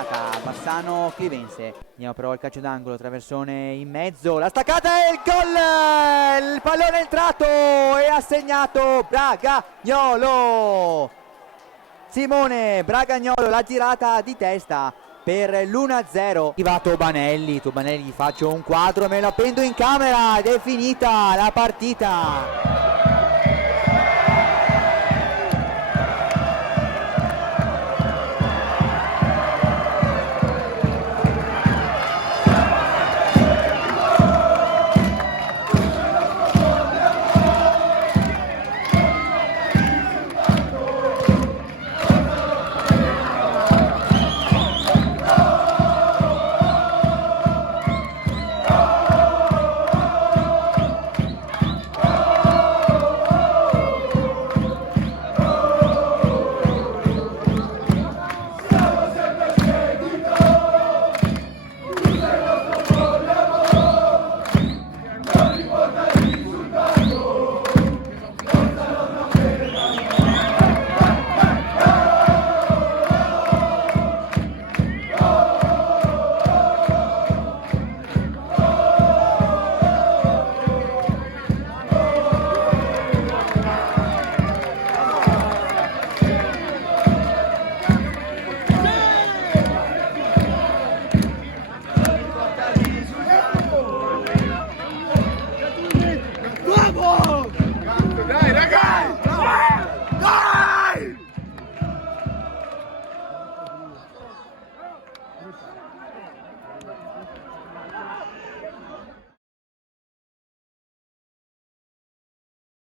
giocata Bassano Clivense. Andiamo però al calcio d'angolo, traversone in mezzo, la staccata e il gol, il pallone è entrato e ha segnato Bragagnolo. Simone Bragagnolo, la tirata di testa per l'1-0. Arrivato Banelli, gli faccio un quadro, me lo appendo in camera ed è finita la partita.